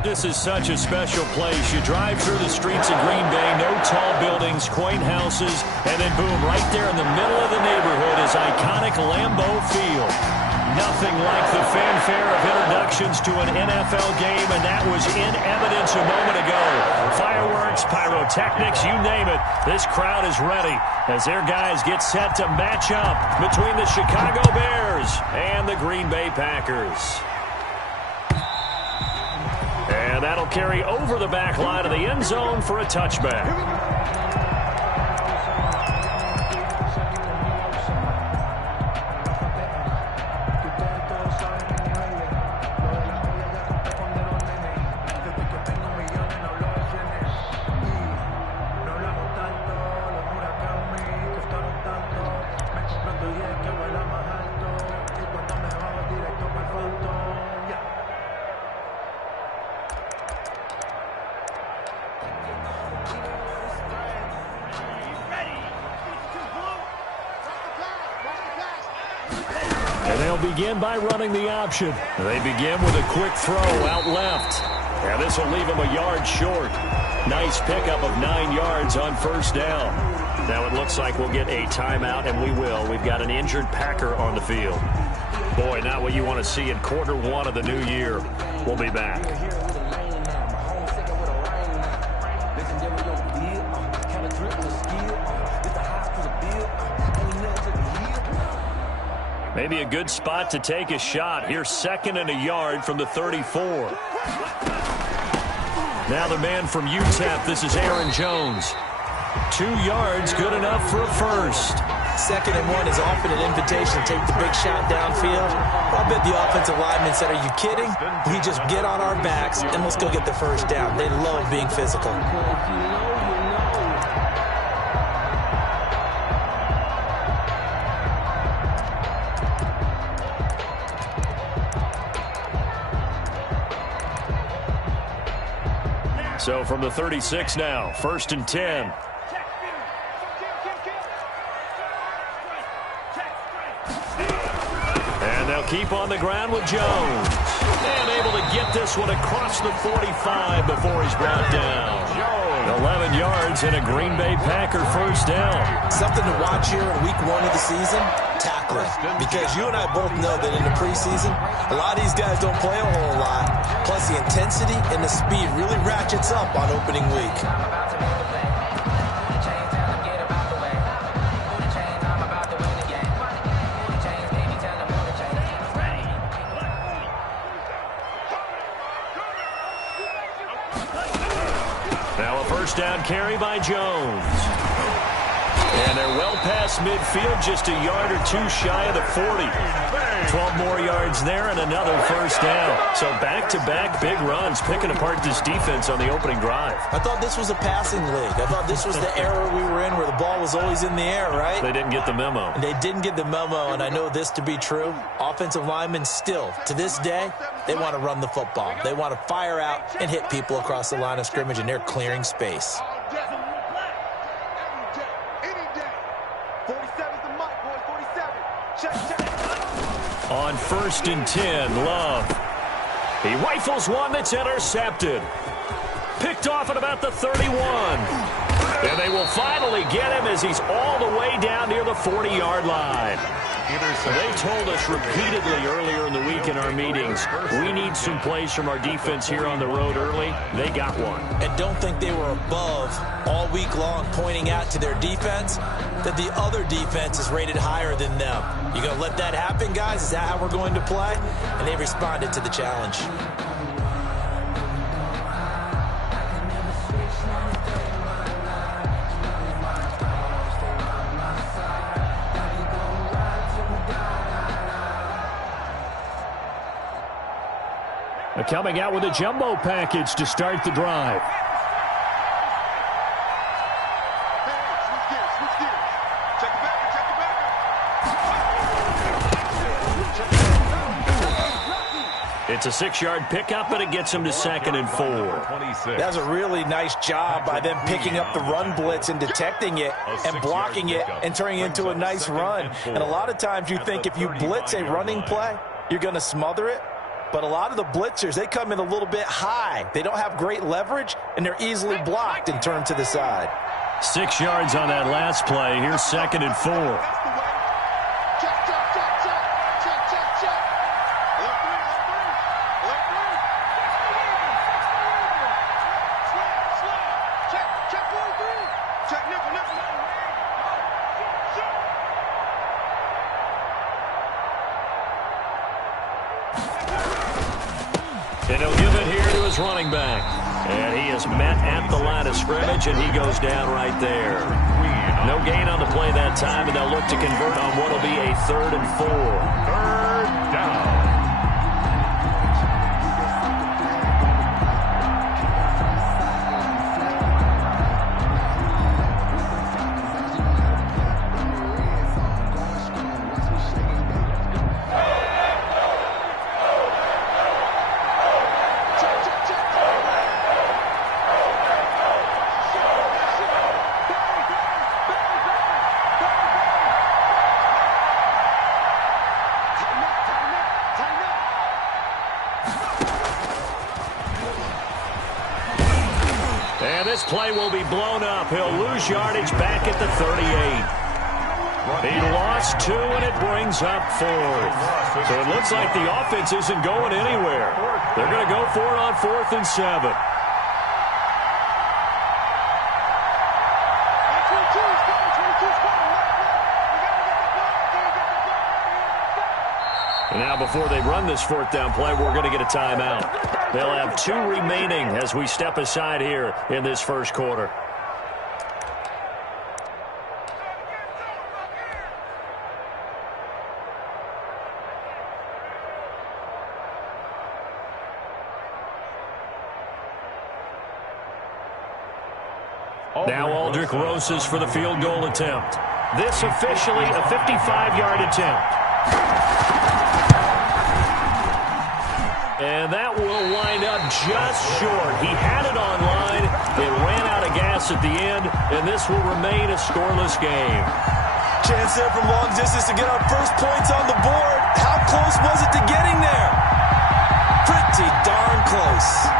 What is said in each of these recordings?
This is such a special place. You drive through the streets of Green Bay, no tall buildings, quaint houses, and then boom, right there in the middle of the neighborhood is iconic Lambeau Field. Nothing like the fanfare of introductions to an NFL game, and that was in evidence a moment ago. Fireworks, pyrotechnics, you name it. This crowd is ready as their guys get set to match up between the Chicago Bears and the Green Bay Packers. And that'll carry over the back line of the end zone for a touchback. Begin by running the option. They begin with a quick throw out left. And this will leave him a yard short. Nice pickup of 9 yards on first down. Now it looks like we'll get a timeout, and we will. We've got an injured Packer on the field. Boy, not what you want to see in quarter one of the new year. We'll be back. Maybe a good spot to take a shot. Here's 2nd and a yard from the 34. Now the man from UTEP, this is Aaron Jones. 2 yards, good enough for a first. 2nd and 1 is often an invitation to take the big shot downfield. I bet the offensive lineman said, are you kidding? We just get on our backs and let's go get the first down. They love being physical. So from the 36 now, 1st and 10. And they'll keep on the ground with Jones. And able to get this one across the 45 before he's brought down. 11 yards and a Green Bay Packer first down. Something to watch here in week 1 of the season, tackling. Because you and I both know that in the preseason, a lot of these guys don't play a whole lot. Plus the intensity and the speed really ratchets up on opening week. Now a first down carry by Jones. And they're well past midfield, just a yard or 2 shy of the 40. 12 more yards there and another first down. So back-to-back big runs, picking apart this defense on the opening drive. I thought this was a passing league. I thought this was the era we were in where the ball was always in the air, right? They didn't get the memo. They didn't get the memo, and I know this to be true. Offensive linemen still, to this day, they want to run the football. They want to fire out and hit people across the line of scrimmage, and they're clearing space. On 1st and 10, Love. He rifles one that's intercepted. Picked off at about the 31. And they will finally get him as he's all the way down near the 40-yard line. They told us repeatedly earlier in the week in our meetings, we need some plays from our defense here on the road early. They got one. And don't think they were above all week long pointing out to their defense that the other defense is rated higher than them. You going to let that happen, guys? Is that how we're going to play? And they responded to the challenge. Coming out with a jumbo package to start the drive. It's a 6-yard pickup, and it gets him to 2nd and 4. That was a really nice job by them picking up the run blitz and detecting it and blocking it and turning it into a nice run. And a lot of times you think if you blitz a running play, you're going to smother it. But a lot of the blitzers, they come in a little bit high. They don't have great leverage, and they're easily blocked and turned to the side. 6 yards on that last play. Here's 2nd and 4. And he'll give it here to his running back. And he is met at the line of scrimmage, and he goes down right there. No gain on the play that time, and they'll look to convert on what will be a 3rd and 4. 3rd down. And this play will be blown up. He'll lose yardage back at the 38. He lost 2, and it brings up 4th. So it looks like the offense isn't going anywhere. They're going to go for it on 4th and 7. And now before they run this 4th down play, we're going to get a timeout. They'll have 2 remaining as we step aside here in this first quarter. Now Aldrich Rosas for the field goal attempt. This officially a 55-yard attempt. And that will wind up just short. He had it on line. It ran out of gas at the end, and this will remain a scoreless game. Chance there from long distance to get our first points on the board. How close was it to getting there? Pretty darn close.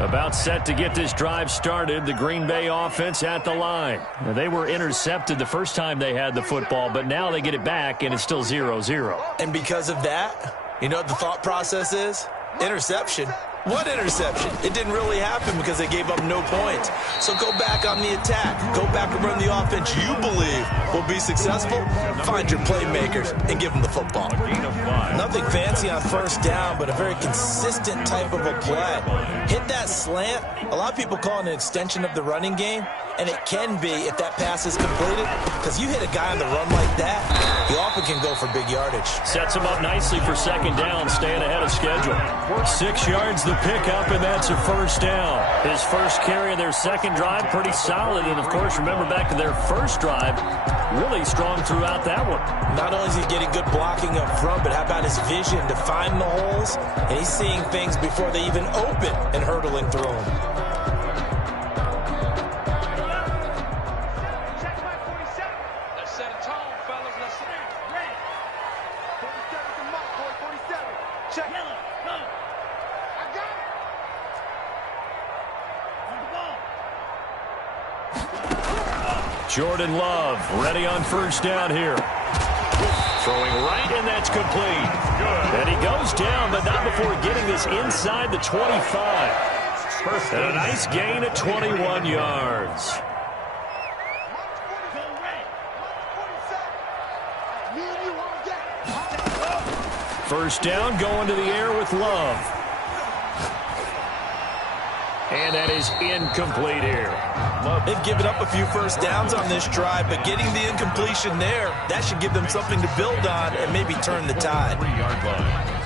About set to get this drive started, the Green Bay offense at the line. Now, they were intercepted the first time they had the football, but now they get it back, and it's still 0-0. And because of that, you know what the thought process is? Interception. What interception? It didn't really happen because they gave up no points. So go back on the attack. Go back and run the offense you believe will be successful. Find your playmakers and give them the football. Nothing fancy on 1st down, but a very consistent type of a play. Hit that slant. A lot of people call it an extension of the running game, and it can be if that pass is completed, because you hit a guy on the run like that, he often can go for big yardage. Sets him up nicely for 2nd down, staying ahead of schedule. 6 yards the pickup, and that's a 1st down. His first carry of their 2nd drive, pretty solid. And, of course, remember back to their 1st drive, really strong throughout that one. Not only is he getting good blocking up front, but how about his vision to find the holes? And he's seeing things before they even open and hurdling through them. Let's set a tone, fellas. Let's set it. Ready. 47 to Mark, boy. 47. Check. Yellow. Go. I got it. Jordan Love ready on 1st down here. Throwing right, and that's complete. And he goes down, but not before getting this inside the 25. And a nice gain at 21 yards. First down, going to the air with Love. And that is incomplete here. They've given up a few 1st downs on this drive, but getting the incompletion there, that should give them something to build on and maybe turn the tide. 3-yard line.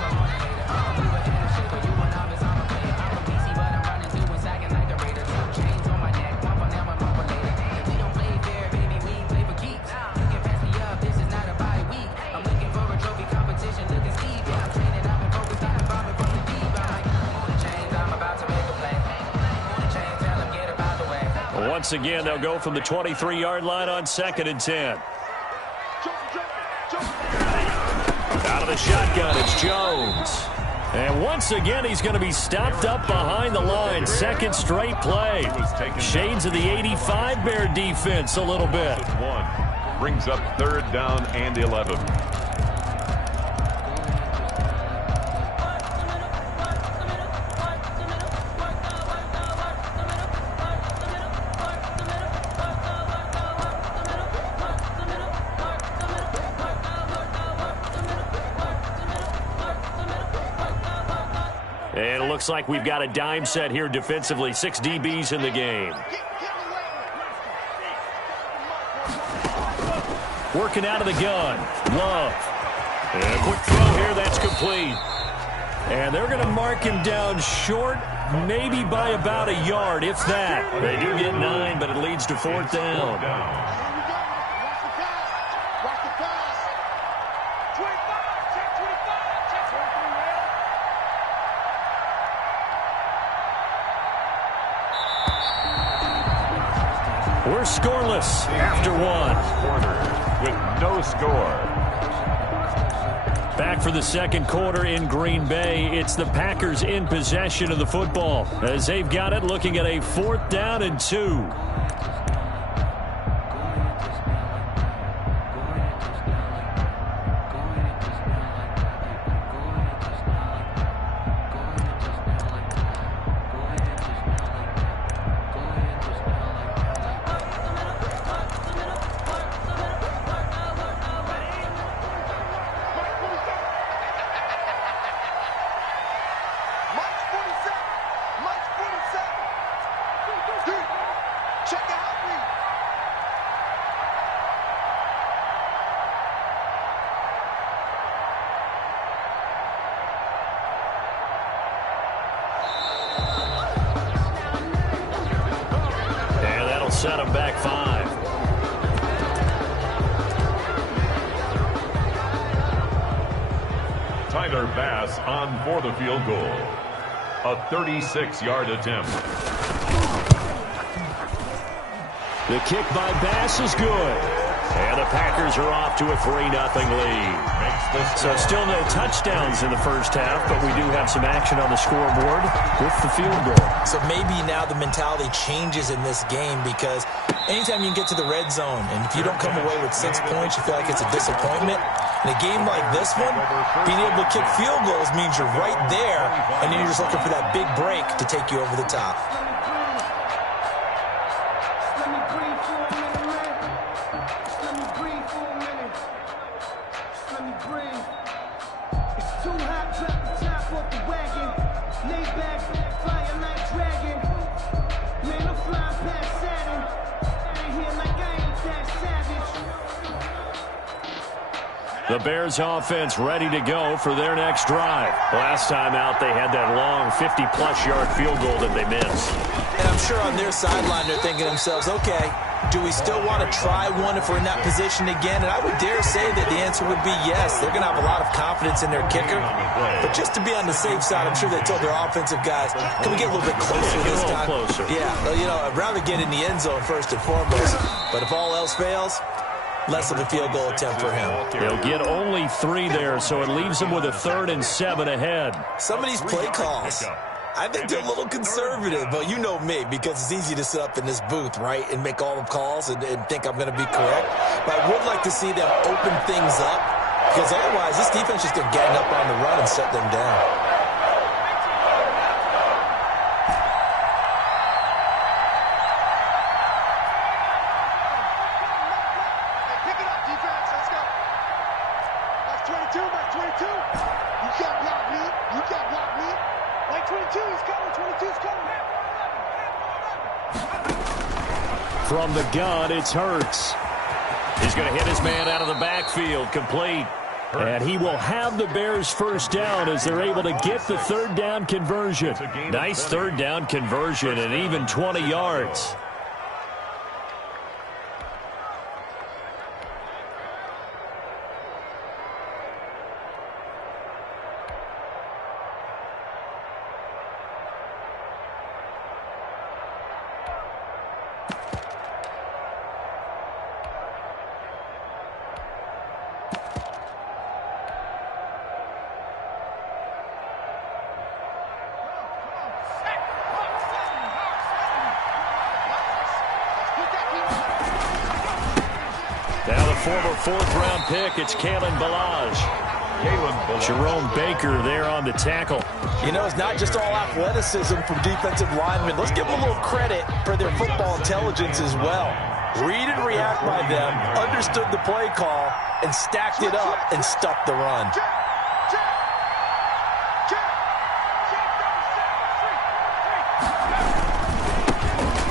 Once again, they'll go from the 23-yard line on 2nd and 10. Out of the shotgun, it's Jones. And once again, he's going to be stopped up behind the line. Second straight play. Shades of the 85 Bear defense a little bit. Brings up 3rd down and 11. And it looks like we've got a dime set here defensively. 6 DBs in the game. Working out of the gun. Love. And a quick throw here. That's complete. And they're going to mark him down short, maybe by about a yard, if that. They do get 9, but it leads to 4th down. We're scoreless after 1. With no score. Back for the second quarter in Green Bay. It's the Packers in possession of the football as they've got it, looking at a 4th down and 2. Set him back 5. Tyler Bass on for the field goal. A 36-yard attempt. The kick by Bass is good. And the Packers are off to a 3-0 lead. So still no touchdowns in the first half, but we do have some action on the scoreboard with the field goal. So maybe now the mentality changes in this game because anytime you can get to the red zone, and if you don't come away with 6 points, you feel like it's a disappointment. In a game like this one, being able to kick field goals means you're right there, and then you're just looking for that big break to take you over the top. The Bears offense ready to go for their next drive. Last time out, they had that long 50-plus yard field goal that they missed. And I'm sure on their sideline they're thinking to themselves, okay, do we still want to try one if we're in that position again? And I would dare say that the answer would be yes. They're going to have a lot of confidence in their kicker. But just to be on the safe side, I'm sure they told their offensive guys, can we get a little bit closer this time? Closer. Yeah, well, you know, I'd rather get in the end zone first and foremost. But if all else fails, less of a field goal attempt for him. He'll get only 3 there, so it leaves him with a 3rd and 7 ahead. Some of these play calls, I think they're a little conservative, but you know me, because it's easy to sit up in this booth, right, and make all the calls and think I'm going to be correct. But I would like to see them open things up, because otherwise this defense is going to gang up on the run and shut them down. From the gun, it's Hurts. He's going to hit his man out of the backfield, complete. And he will have the Bears' first down as they're able to get the 3rd down conversion. Nice 3rd down conversion and even 20 yards. former fourth-round pick. It's Kalen Ballage. Jerome Baker there on the tackle. You know, it's not just all athleticism from defensive linemen. Let's give them a little credit for their football intelligence as well. Read and react by them, understood the play call, and stacked it up and stuffed the run.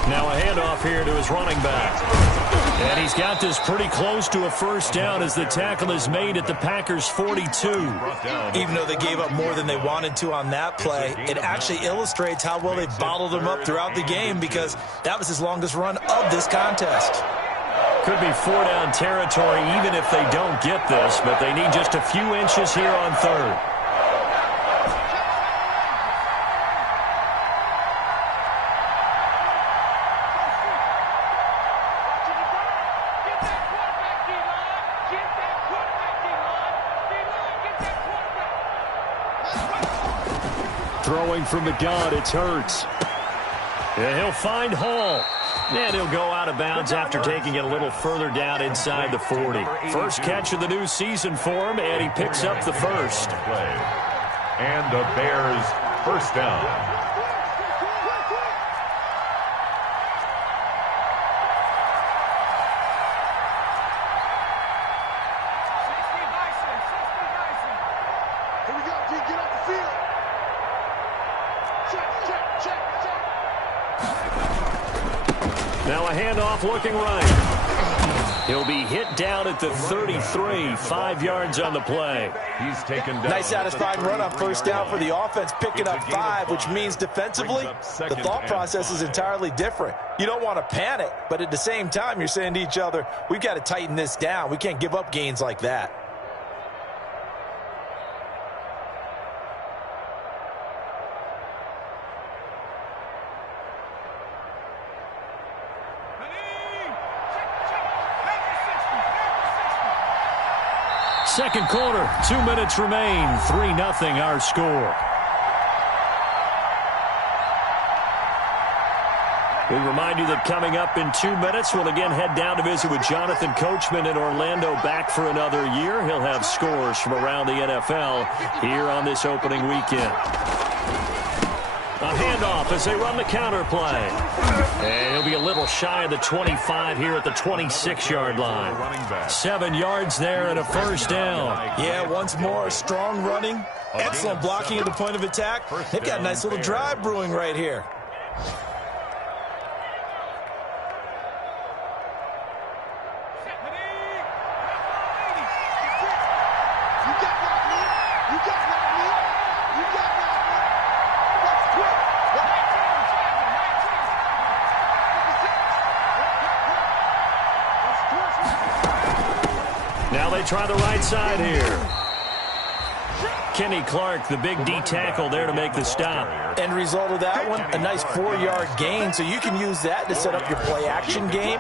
Now a handoff here to his running back. And he's got this pretty close to a first down as the tackle is made at the Packers' 42. Even though they gave up more than they wanted to on that play, it actually illustrates how well they bottled him up throughout the game because that was his longest run of this contest. Could be four-down territory even if they don't get this, but they need just a few inches here on third. Throwing from the gun, it's Hurts. And he'll find Hall. And he'll go out of bounds after taking it a little further down inside the 40. First catch of the new season for him, and he picks up the first. And the Bears first down. Now a handoff looking right. He'll be hit down at the 33, 5 yards on the play. He's taken down. Nice satisfying run on first down for the offense, picking up 5, which means defensively, the thought process is entirely different. You don't want to panic, but at the same time, you're saying to each other, we've got to tighten this down. We can't give up gains like that. Second quarter, 2 minutes remain. 3-0 our score. We remind you that coming up in 2 minutes, we'll again head down to visit with Jonathan Coachman in Orlando, back for another year. He'll have scores from around the NFL here on this opening weekend. A handoff as they run the counter play. And he'll be a little shy of the 25 here at the 26-yard line. 7 yards there and a first down. Yeah, once more, strong running. Excellent blocking at the point of attack. They've got a nice little drive brewing right here. Now they try the right side here. Kenny Clark, the big D tackle there to make the stop. End result of that one, a nice 4-yard gain. So you can use that to set up your play-action game,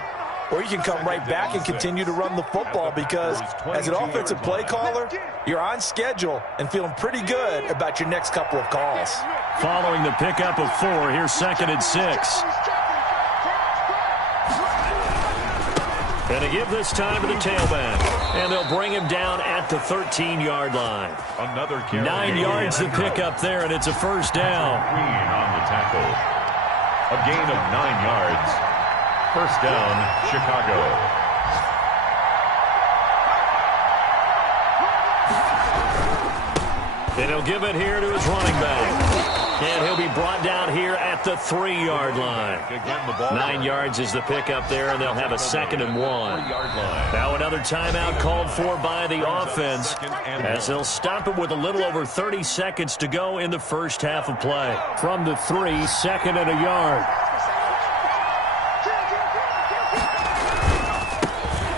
or you can come right back and continue to run the football because as an offensive play caller, you're on schedule and feeling pretty good about your next couple of calls. Following the pickup of 4, here's 2nd and 6. And to give this time to the tailback. And they'll bring him down at the 13-yard line. Another carry. 9 yards to pick up there, and it's a first down. Queen on the tackle. A gain of 9 yards. First down, Chicago. And he'll give it here to his running back. And he'll be brought down here at the 3-yard line. 9 yards is the pickup there, and they'll have a 2nd and 1. Now another timeout called for by the offense as they'll stop it with a little over 30 seconds to go in the first half of play. From the 3, 2nd and a yard.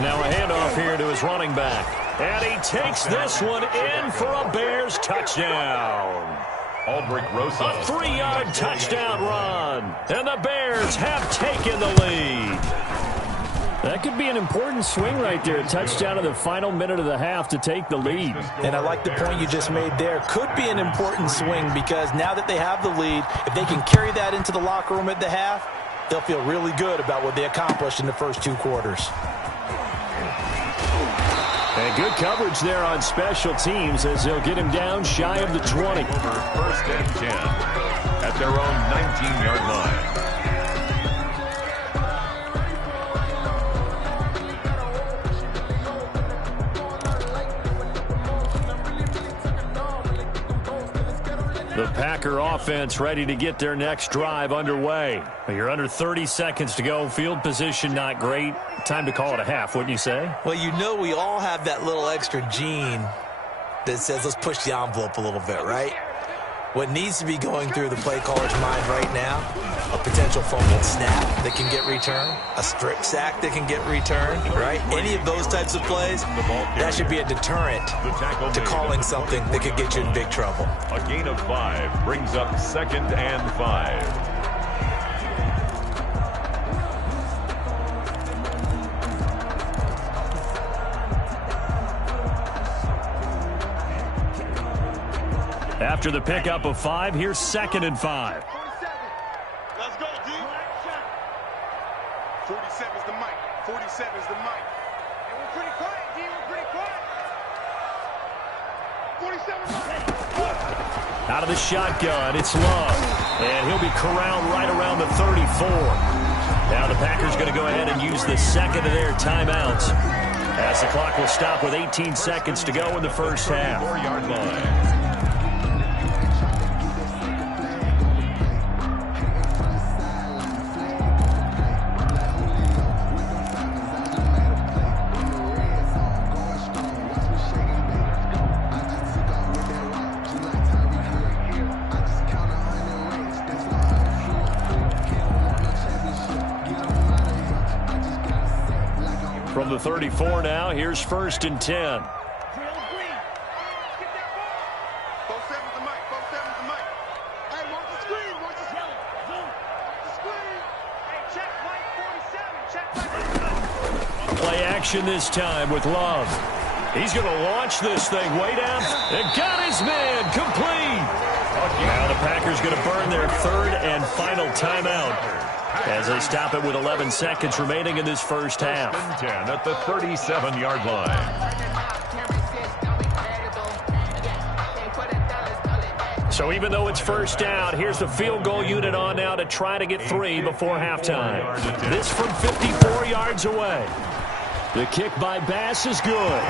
Now a handoff here to his running back. And he takes this one in for a Bears touchdown. Aldrich Rosa. A 3-yard touchdown run. And the Bears have taken the lead. That could be an important swing right there. A touchdown in the final minute of the half to take the lead. And I like the point you just made there. Could be an important swing because now that they have the lead, if they can carry that into the locker room at the half, they'll feel really good about what they accomplished in the first 2 quarters. And good coverage there on special teams as they'll get him down shy of the 20. First and 10 at their own 19-yard line. The Packer offense ready to get their next drive underway. You're under 30 seconds to go. Field position not great. Time to call it a half, wouldn't you say? Well, you know we all have that little extra gene that says let's push the envelope a little bit, right? What needs to be going through the play caller's mind right now, a potential fumbled snap that can get returned, a strip sack that can get returned, right? Any of those types of plays, that should be a deterrent to calling something that could get you in big trouble. A gain of 5 brings up 2nd and 5. After the pickup of 5, here's 2nd and 5. 47. Let's go, D. 47 is the mic. 47 is the mic. And we're pretty quiet, D. We're pretty quiet. 47 mic. Out of the shotgun, it's Love. And he'll be corralled right around the 34. Now the Packers going to go ahead and use the second of their timeouts, as the clock will stop with 18 seconds to go in the first half. 4-yard line. From the 34 now, here's 1st and 10. Play action this time with Love. He's going to launch this thing way down and got his man complete. Now the Packers going to burn their 3rd and final timeout as they stop it with 11 seconds remaining in this first half. 10 at the 37-yard line. So even though it's first down, here's the field goal unit on now to try to get 3 before halftime. This from 54 yards away. The kick by Bass is good.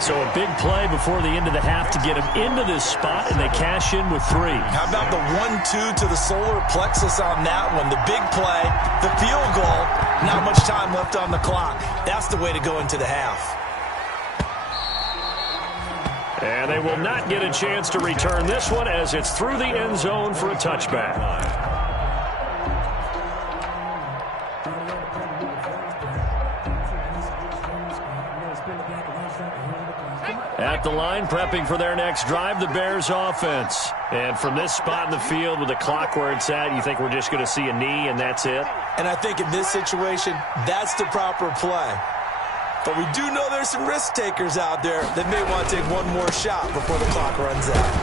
So a big play before the end of the half to get him into this spot, and they cash in with 3. How about the 1-2 to the solar plexus on that one? The big play, the field goal, not much time left on the clock. That's the way to go into the half. And they will not get a chance to return this one as it's through the end zone for a touchback. At the line, prepping for their next drive, the Bears offense. And from this spot in the field with the clock where it's at, you think we're just going to see a knee and that's it? And I think in this situation, that's the proper play. But we do know there's some risk takers out there that may want to take one more shot before the clock runs out.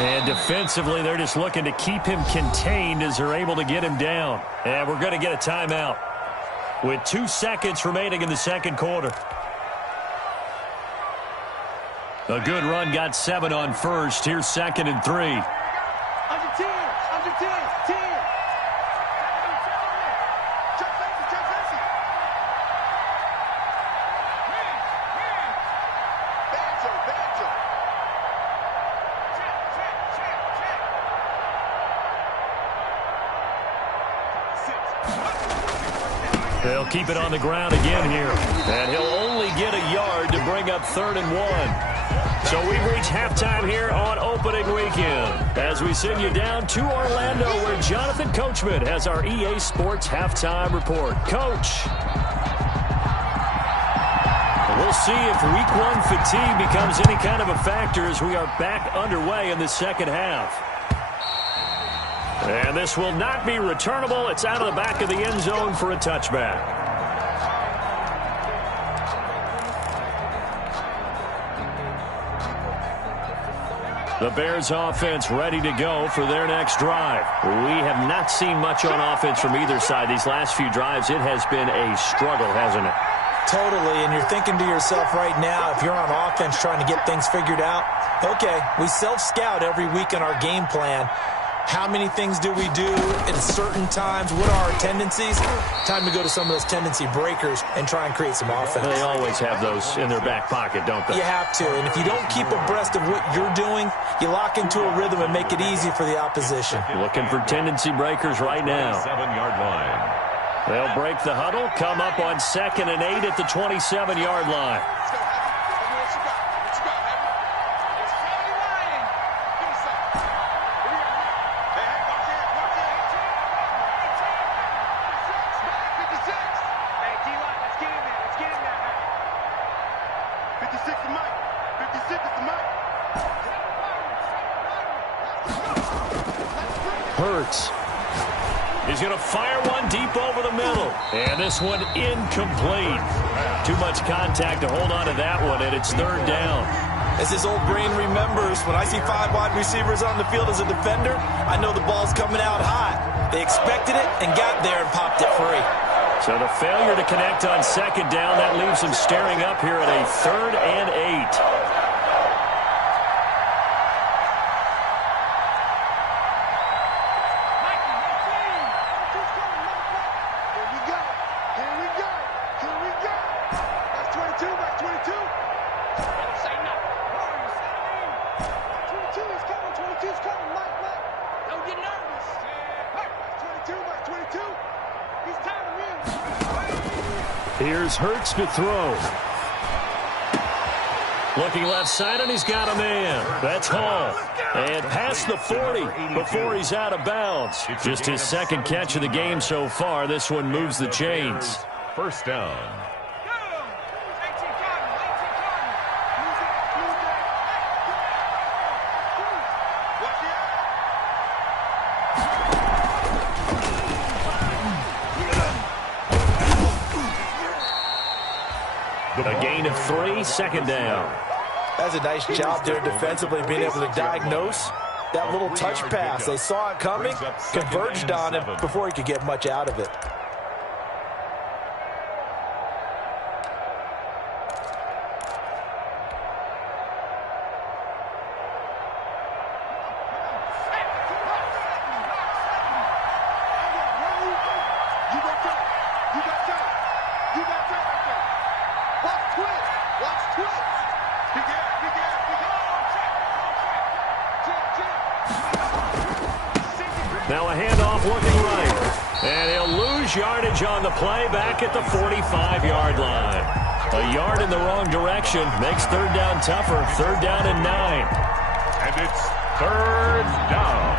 And defensively, they're just looking to keep him contained as they're able to get him down. And we're going to get a timeout with 2 seconds remaining in the second quarter. A good run, got 7 on first. Here's 2nd and 3. Under 10, under 10, 10. Check Mason, check Mason. Banjo. Check. They'll keep it on the ground again here. And he'll only get a yard to bring up 3rd and 1. So we've reached halftime here on opening weekend as we send you down to Orlando where Jonathan Coachman has our EA Sports halftime report. Coach, we'll see if week 1 fatigue becomes any kind of a factor as we are back underway in the second half. And this will not be returnable. It's out of the back of the end zone for a touchback. The Bears offense ready to go for their next drive. We have not seen much on offense from either side. These last few drives, it has been a struggle, hasn't it? Totally, and you're thinking to yourself right now, if you're on offense trying to get things figured out, okay, we self-scout every week in our game plan. How many things do we do at certain times? What are our tendencies? Time to go to some of those tendency breakers and try and create some offense. They always have those in their back pocket, don't they? You have to, and if you don't keep abreast of what you're doing, you lock into a rhythm and make it easy for the opposition. Looking for tendency breakers right now. 7-yard line. They'll break the huddle, come up on 2nd and 8 at the 27-yard line. Hurts. He's going to fire one deep over the middle. And this one incomplete. Too much contact to hold on to that one, and it's 3rd down. As his old brain remembers, when I see 5 wide receivers on the field as a defender, I know the ball's coming out hot. They expected it and got there and popped it free. So the failure to connect on 2nd down, that leaves him staring up here at a 3rd and 8. Here's Hurts to throw. Looking left side, and he's got a man. That's Hall. And past the 40 before he's out of bounds. Just his 2nd catch of the game so far. This one moves the chains. 1st down. A gain of 3, 2nd down. That's a nice job there defensively, being able to diagnose that little touch pass. They saw it coming, converged on it before he could get much out of it. Now a handoff looking right. And he'll lose yardage on the play back at the 45-yard line. A yard in the wrong direction makes 3rd down tougher. 3rd down and 9. And it's 3rd down.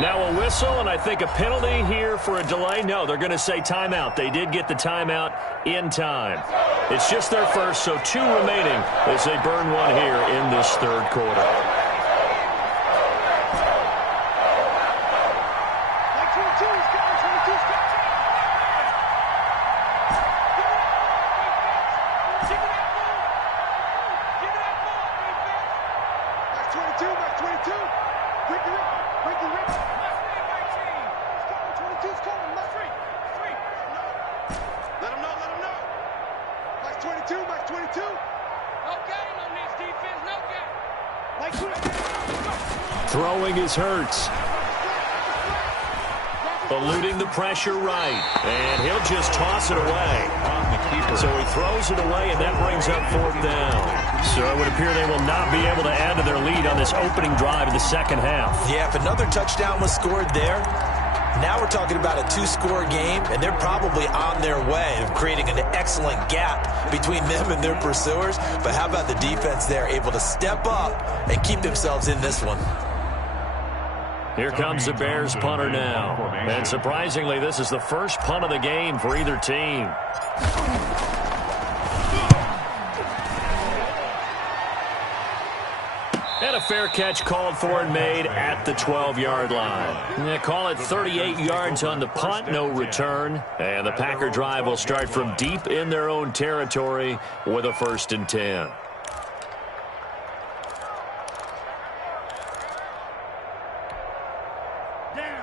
Now a whistle, and I think a penalty here for a delay. No, they're going to say timeout. They did get the timeout in time. It's just their first, so 2 remaining as they burn one here in this 3rd quarter. Throwing is Hurts. Eluding the pressure right. And he'll just toss it away. So he throws it away, and that brings up 4th down. So it would appear they will not be able to add to their lead on this opening drive of the 2nd half. Yeah, if another touchdown was scored there, now we're talking about a 2-score game, and they're probably on their way of creating an excellent gap between them and their pursuers. But how about the defense there, able to step up and keep themselves in this one? Here comes the Bears punter now. And surprisingly, this is the first punt of the game for either team. And a fair catch called for and made at the 12-yard line. They call it 38 yards on the punt, no return. And the Packer drive will start from deep in their own territory with a 1st and 10.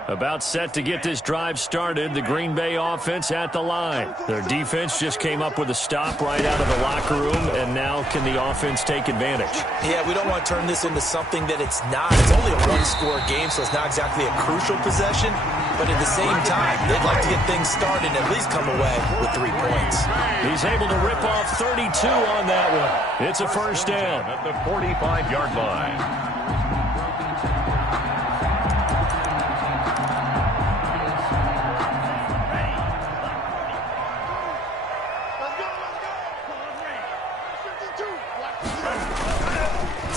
About set to get this drive started, the Green Bay offense at the line. Their defense just came up with a stop right out of the locker room, and now can the offense take advantage? Yeah, we don't want to turn this into something that it's not. It's only a one-score game, so it's not exactly a crucial possession. But at the same time, they'd like to get things started and at least come away with 3 points. He's able to rip off 32 on that one. It's a 1st down. At the 45-yard line.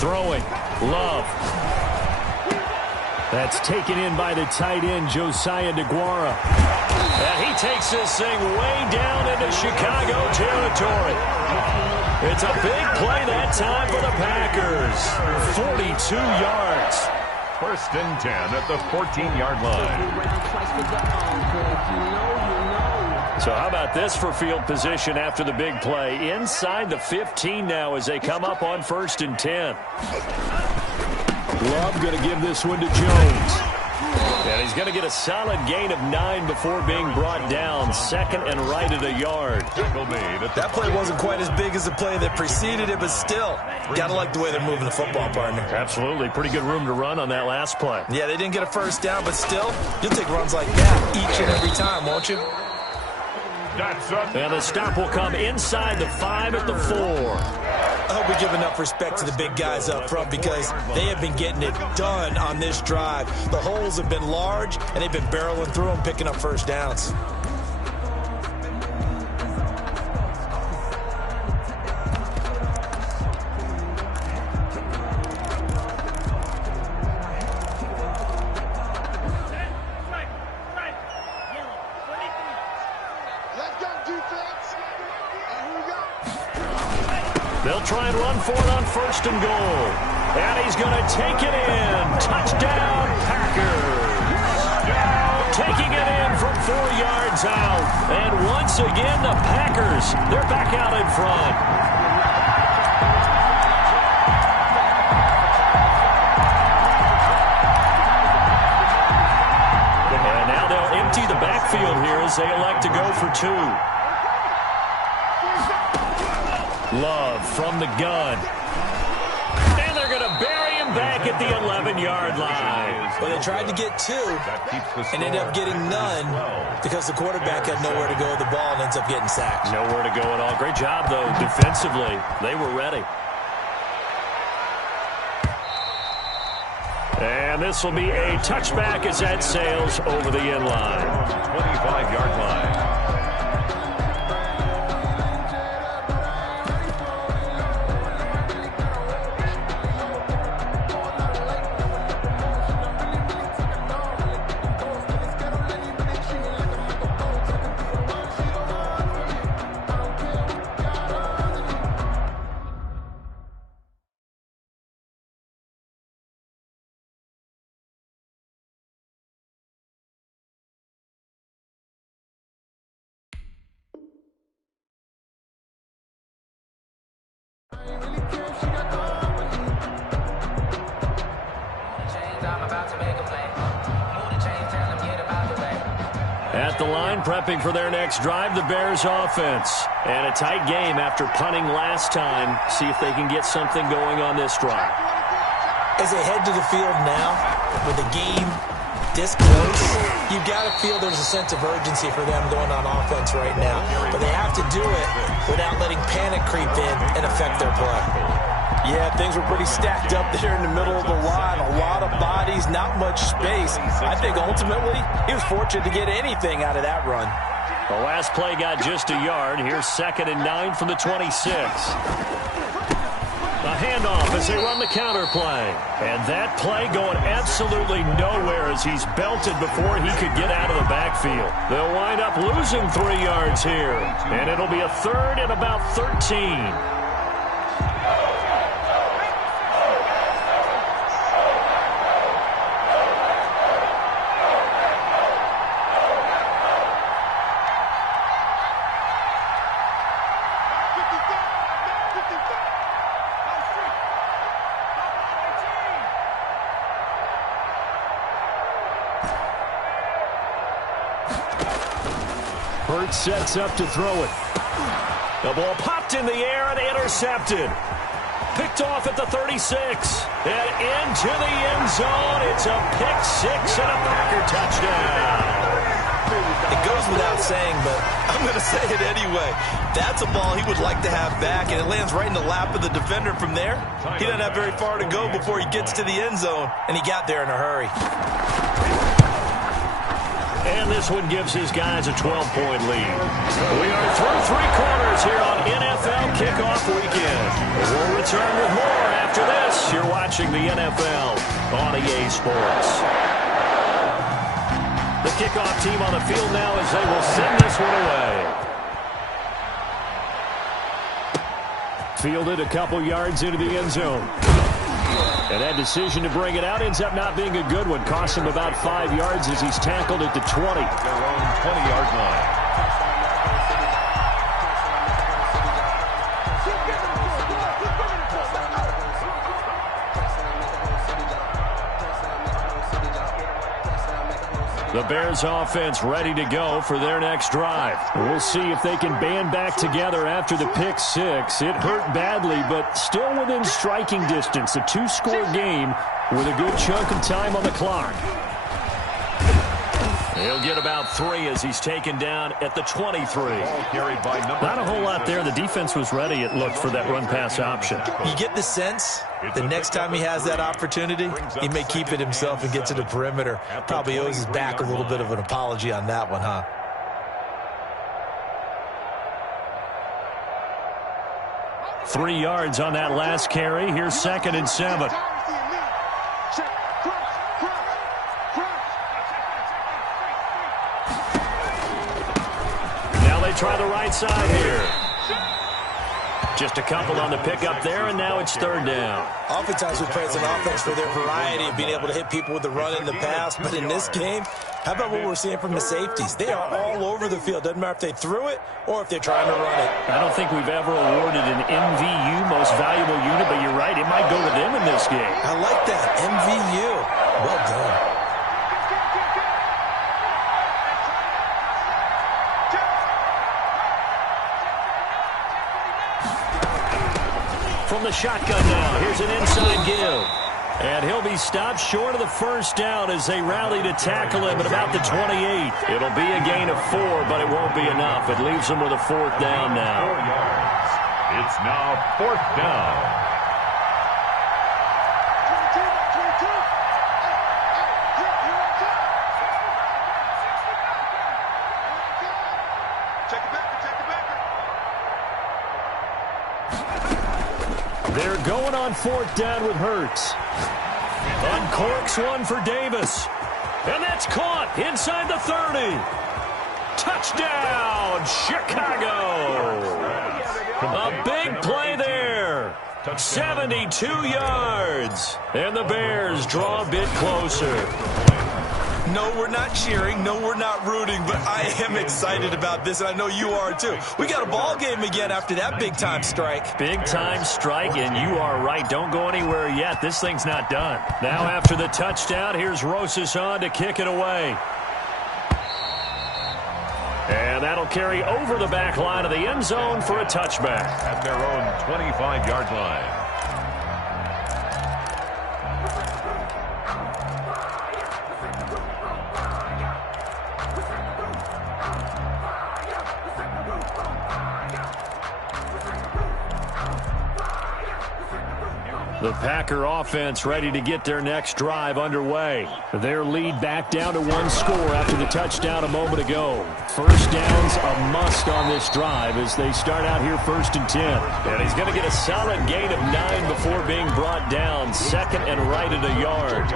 Throwing. Love. That's taken in by the tight end, Josiah DeGuara. And he takes this thing way down into Chicago territory. It's a big play that time for the Packers. 42 yards. 1st and 10 at the 14-yard line. So how about this for field position after the big play? Inside the 15 now as they come up on 1st and 10. Love going to give this one to Jones. And he's going to get a solid gain of 9 before being brought down. 2nd and right at a yard. That play wasn't quite as big as the play that preceded it, but still, got to like the way they're moving the football, partner. Absolutely. Pretty good room to run on that last play. Yeah, they didn't get a 1st down, but still, you'll take runs like that each and every time, won't you? And the stop will come inside the 5 at the 4. I hope we give enough respect to the big guys up front because they have been getting it done on this drive. The holes have been large, and they've been barreling through them, picking up 1st downs. They'll try and run for it on 1st and goal. And he's going to take it in. Touchdown, Packers. Taking it in from 4 yards out. And once again, the Packers, they're back out in front. And now they'll empty the backfield here as they elect to go for 2. Love from the gun. And they're going to bury him back at the 11-yard line. Well, they tried to get 2 and ended up getting none because the quarterback had nowhere to go with the ball and ends up getting sacked. Nowhere to go at all. Great job, though, defensively. They were ready. And this will be a touchback as that sails over the end line. 25-yard line. At the line, prepping for their next drive, the Bears offense. And a tight game after punting last time. See if they can get something going on this drive. As they head to the field now, with the game this close, you've got to feel there's a sense of urgency for them going on offense right now. But they have to do it without letting panic creep in and affect their play. Yeah, things were pretty stacked up there in the middle of the line. A lot of bodies, not much space. I think ultimately he was fortunate to get anything out of that run. The last play got just a yard. Here's 2nd and 9 from the 26. A handoff as they run the counter play. And that play going absolutely nowhere as he's belted before he could get out of the backfield. They'll wind up losing 3 yards here. And it'll be a 3rd and about 13. Hurts sets up to throw it. The ball popped in the air and intercepted. Picked off at the 36. And into the end zone. It's a pick six and a Packer touchdown. It goes without saying, but I'm going to say it anyway. That's a ball he would like to have back, and it lands right in the lap of the defender from there. He doesn't have very far to go before he gets to the end zone, and he got there in a hurry. And this one gives his guys a 12-point lead. We are through three quarters here on NFL Kickoff Weekend. We'll return with more after this. You're watching the NFL on EA Sports. The kickoff team on the field now as they will send this one away. Fielded a couple yards into the end zone. And that decision to bring it out ends up not being a good one. Costs him about 5 yards as he's tackled at the 20. Their own 20-yard line. The Bears offense ready to go for their next drive. We'll see if they can band back together after the pick six. It hurt badly, but still within striking distance. A two-score game with a good chunk of time on the clock. He'll get about 3 as he's taken down at the 23. Not a whole lot there. The defense was ready, it looked, for that run-pass option. You get the sense the next time he has that opportunity, he may keep it himself and get to the perimeter. Probably owes his back a little bit of an apology on that one, huh? Three yards on that last carry. Here's 2nd and 7. Try the right side here. Just a couple on the pickup there, and now it's 3rd down. Oftentimes we praise an offense for their variety of being able to hit people with the run in the pass, but in this game, how about what we're seeing from the safeties? They are all over the field. Doesn't matter if they threw it or if they're trying to run it. I don't think we've ever awarded an MVU, most valuable unit, but you're right, it might go to them in this game. I like that, MVU. Well done. From the shotgun now, here's an inside give. And he'll be stopped short of the 1st down as they rally to tackle him at about the 28. It'll be a gain of 4, but it won't be enough. It leaves them with a 4th down now. 4 yards. It's now 4th down. They're going on 4th down with Hurts. Uncorks one for Davis. And that's caught inside the 30. Touchdown, Chicago. A big play there. 72 yards. And the Bears draw a bit closer. No, we're not cheering. No, we're not rooting, but I am excited about this, and I know you are too. We got a ball game again after that big-time strike. Big-time strike, and you are right. Don't go anywhere yet. This thing's not done. Now after the touchdown, here's Rosas on to kick it away. And that'll carry over the back line of the end zone for a touchback. At their own 25-yard line. The Packer offense ready to get their next drive underway. Their lead back down to 1 score after the touchdown a moment ago. 1st down's a must on this drive as they start out here 1st and 10. And he's going to get a solid gain of 9 before being brought down. 2nd and right at a yard.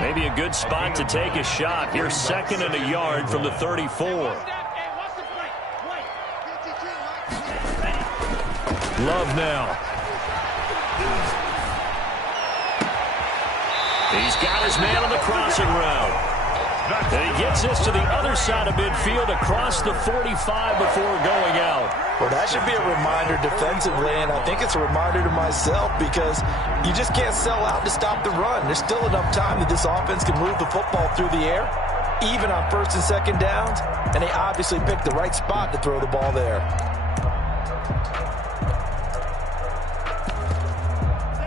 Maybe a good spot to take a shot. Here's 2nd and a yard from the 34. Love now. He's got his man on the crossing route. And he gets this to the other side of midfield across the 45 before going out. Well, that should be a reminder defensively, and I think it's a reminder to myself because you just can't sell out to stop the run. There's still enough time that this offense can move the football through the air even on first and second downs, and they obviously picked the right spot to throw the ball there.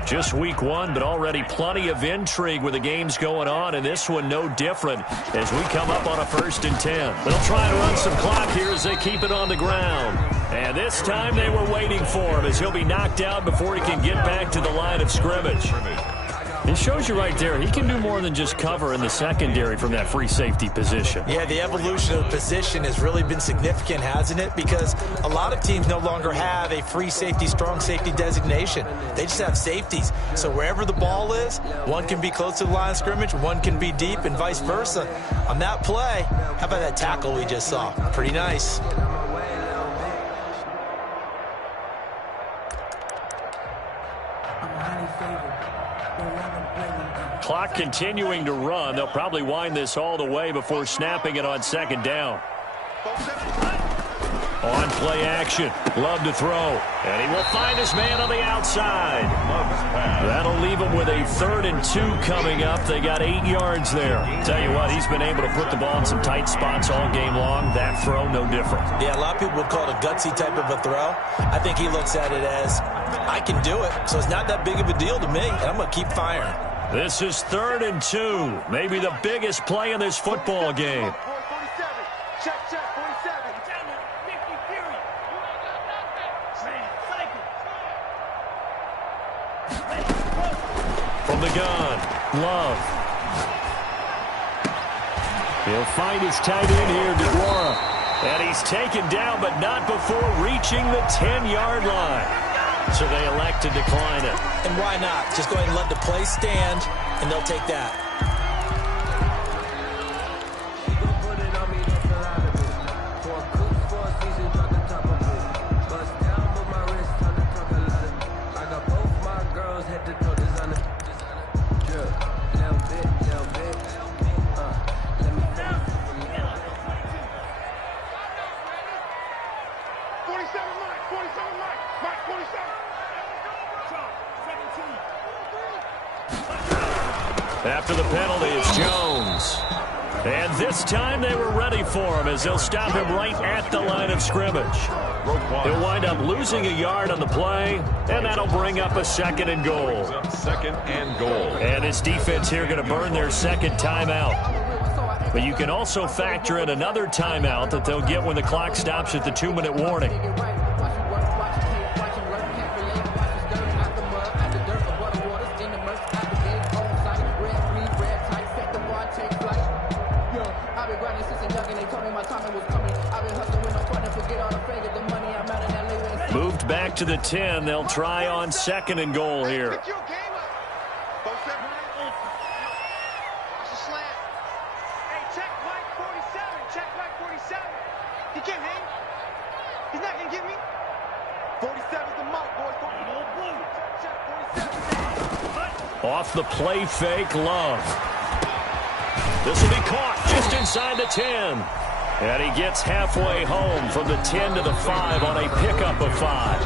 Just week one, but already plenty of intrigue with the games going on, and this one no different as we come up on a 1st and 10. They'll try to run some clock here as they keep it on the ground. And this time they were waiting for him as he'll be knocked out before he can get back to the line of scrimmage. It shows you right there, he can do more than just cover in the secondary from that free safety position. Yeah, the evolution of the position has really been significant, hasn't it? Because a lot of teams no longer have a free safety, strong safety designation. They just have safeties. So wherever the ball is, one can be close to the line of scrimmage, one can be deep, and vice versa. On that play, how about that tackle we just saw? Pretty nice. Clock continuing to run. They'll probably wind this all the way before snapping it on 2nd down. On play action. Love to throw. And he will find his man on the outside. That'll leave him with a 3rd and 2 coming up. They got 8 yards there. Tell you what, he's been able to put the ball in some tight spots all game long. That throw, no different. Yeah, a lot of people would call it a gutsy type of a throw. I think he looks at it as, I can do it. So it's not that big of a deal to me, and I'm going to keep firing. This is 3rd and 2. Maybe the biggest play in this football game. Check, 47. From the gun, Love. He'll find his tight end here, DeGuara. And he's taken down, but not before reaching the 10-yard line. So they elect to decline it. And why not? Just go ahead and let the play stand, and they'll take that. After the penalty, it's Jones. And this time they were ready for him as they'll stop him right at the line of scrimmage. He'll wind up losing a yard on the play, and that'll bring up a 2nd and goal. 2nd and goal. And his defense here going to burn their 2nd timeout. But you can also factor in another timeout that they'll get when the clock stops at the 2-minute warning. Moved back to the 10. They'll try on 2nd and goal here. He can't hang. He's not going to get me. 47's the mark, boys. Off the play fake, Love. This will be caught just inside the 10. And he gets halfway home from the 10 to the 5 on a pickup of 5.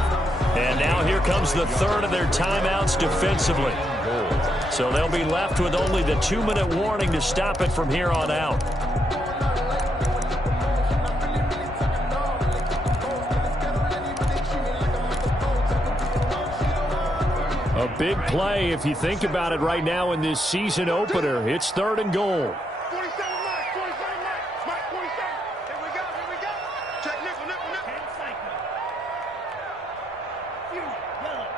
And now here comes the 3rd of their timeouts defensively. So they'll be left with only the 2-minute warning to stop it from here on out. A big play if you think about it right now in this season opener. It's 3rd and goal. 47 Mike. Mike 47. Here we go. Check nickel. 10 seconds. Yellow.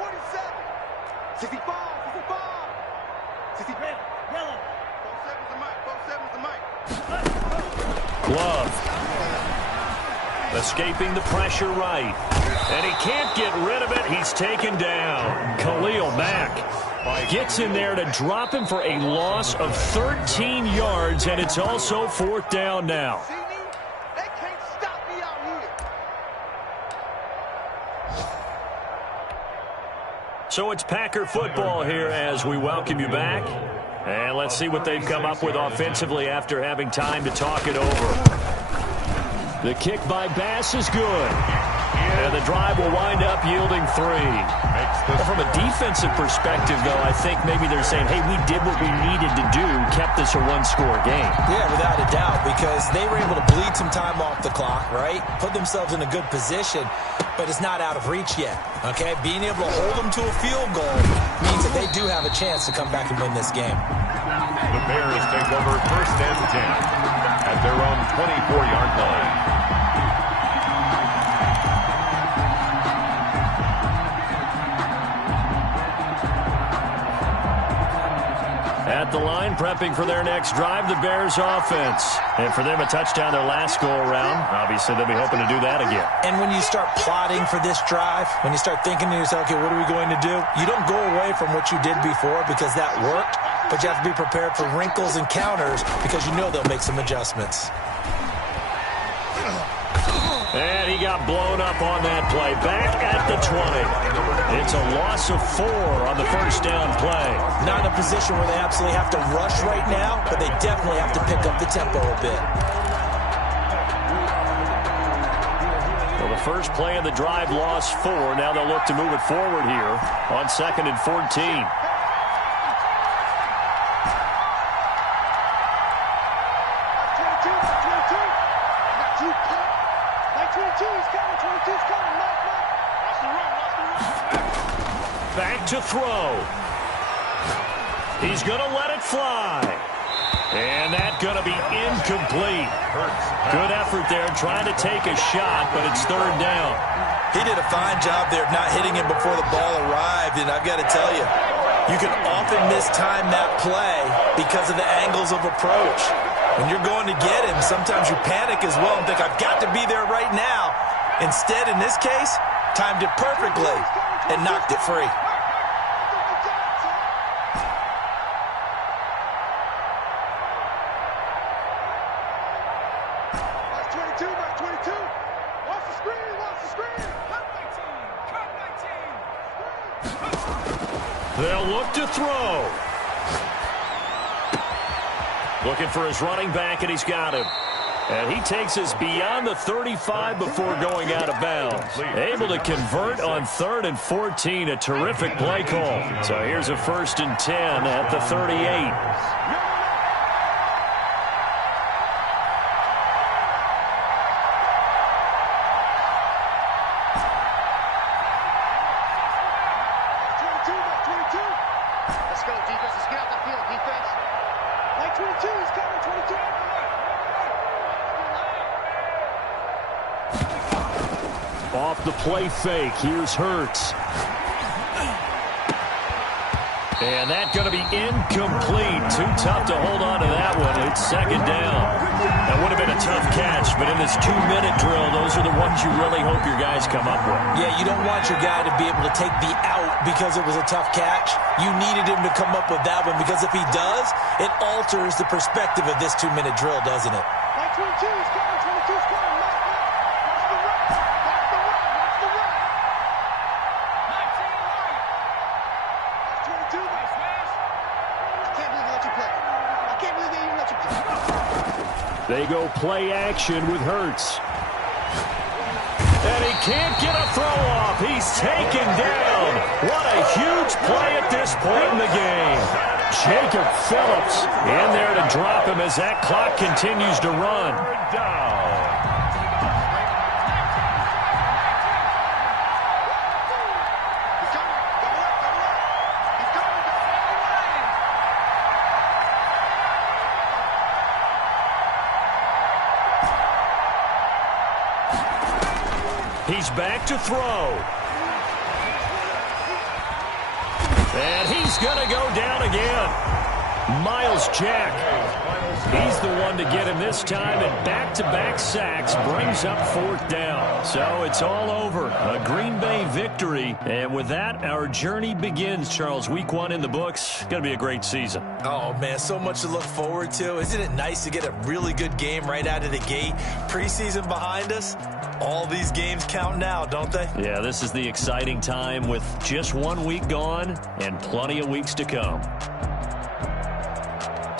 47. 65. 60 red. Yellow. 47's the Mike. Glove. Escaping the pressure right. And he can't get rid of it. He's taken down. Khalil Mack gets in there to drop him for a loss of 13 yards, and it's also 4th down now. They can't stop me out here. So it's Packer football here as we welcome you back. And let's see what they've come up with offensively after having time to talk it over. The kick by Bass is good. And the drive will wind up yielding 3. Well, from a defensive perspective, though, I think maybe they're saying, hey, we did what we needed to do, kept this a one-score game. Yeah, without a doubt, because they were able to bleed some time off the clock, right? Put themselves in a good position, but it's not out of reach yet, okay? Being able to hold them to a field goal means that they do have a chance to come back and win this game. The Bears take over 1st and 10 at their own 24-yard line. At the line, prepping for their next drive, the Bears offense. And for them, a touchdown their last go-around. Obviously, they'll be hoping to do that again. And when you start plotting for this drive, when you start thinking to yourself, okay, what are we going to do? You don't go away from what you did before because that worked, but you have to be prepared for wrinkles and counters because you know they'll make some adjustments. And he got blown up on that play. Back at the 20. It's a loss of 4 on the 1st down play. Not in a position where they absolutely have to rush right now, but they definitely have to pick up the tempo a bit. Well, the first play of the drive lost 4. Now they'll look to move it forward here on 2nd and 14. Back to throw. He's going to let it fly. And that's going to be incomplete. Good effort there trying to take a shot, but it's 3rd down. He did a fine job there of not hitting him before the ball arrived, and I've got to tell you, you can often mistime that play because of the angles of approach. When you're going to get him, sometimes you panic as well and think, I've got to be there right now. Instead, in this case, timed it perfectly and knocked it free. They'll look to throw. Looking for his running back, and he's got him. And he takes us beyond the 35 before going out of bounds. Able to convert on 3rd and 14. A terrific play call. So here's a 1st and 10 at the 38. Off the play fake, here's Hurts. And that's going to be incomplete. Too tough to hold on to that one. It's 2nd down. That would have been a tough catch, but in this 2-minute drill, those are the ones you really hope your guys come up with. Yeah, you don't want your guy to be able to take the out because it was a tough catch. You needed him to come up with that one because if he does, it alters the perspective of this 2-minute drill, doesn't it? 22 is coming, 22 is coming. Watch the right. Watch the right. Watch the right. 19 right. That's 22. I can't believe they let you play. I can't believe they even let you play. They go play action with Hurts. And he can't get a throw off. He's taken down. What a huge play at this point in the game. Jacob Phillips in there to drop him as that clock continues to run. He's back to throw. And he's going to go down again. Miles Jack. He's the one to get him this time, and back-to-back sacks brings up 4th down. So it's all over. A Green Bay victory. And with that, our journey begins, Charles. Week 1 in the books. Going to be a great season. Oh, man, so much to look forward to. Isn't it nice to get a really good game right out of the gate? Preseason behind us. All these games count now, don't they? Yeah, this is the exciting time with just 1 week gone and plenty of weeks to come.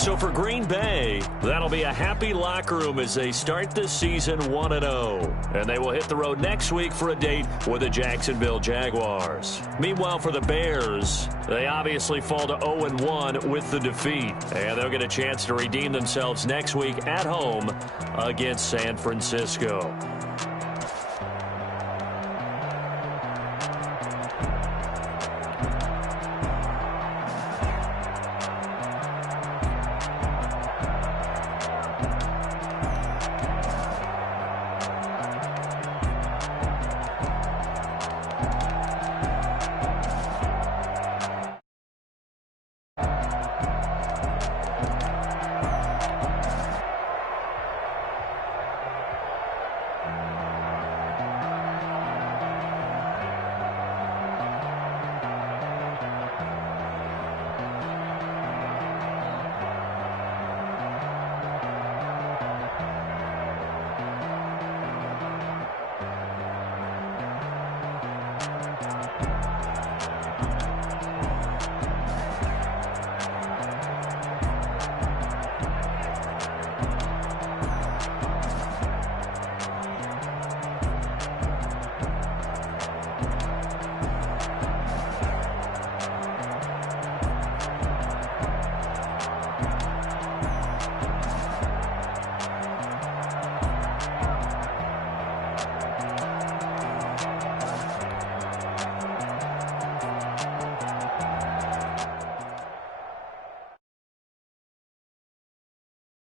So for Green Bay, that'll be a happy locker room as they start the season 1-0. And they will hit the road next week for a date with the Jacksonville Jaguars. Meanwhile, for the Bears, they obviously fall to 0-1 with the defeat. And they'll get a chance to redeem themselves next week at home against San Francisco.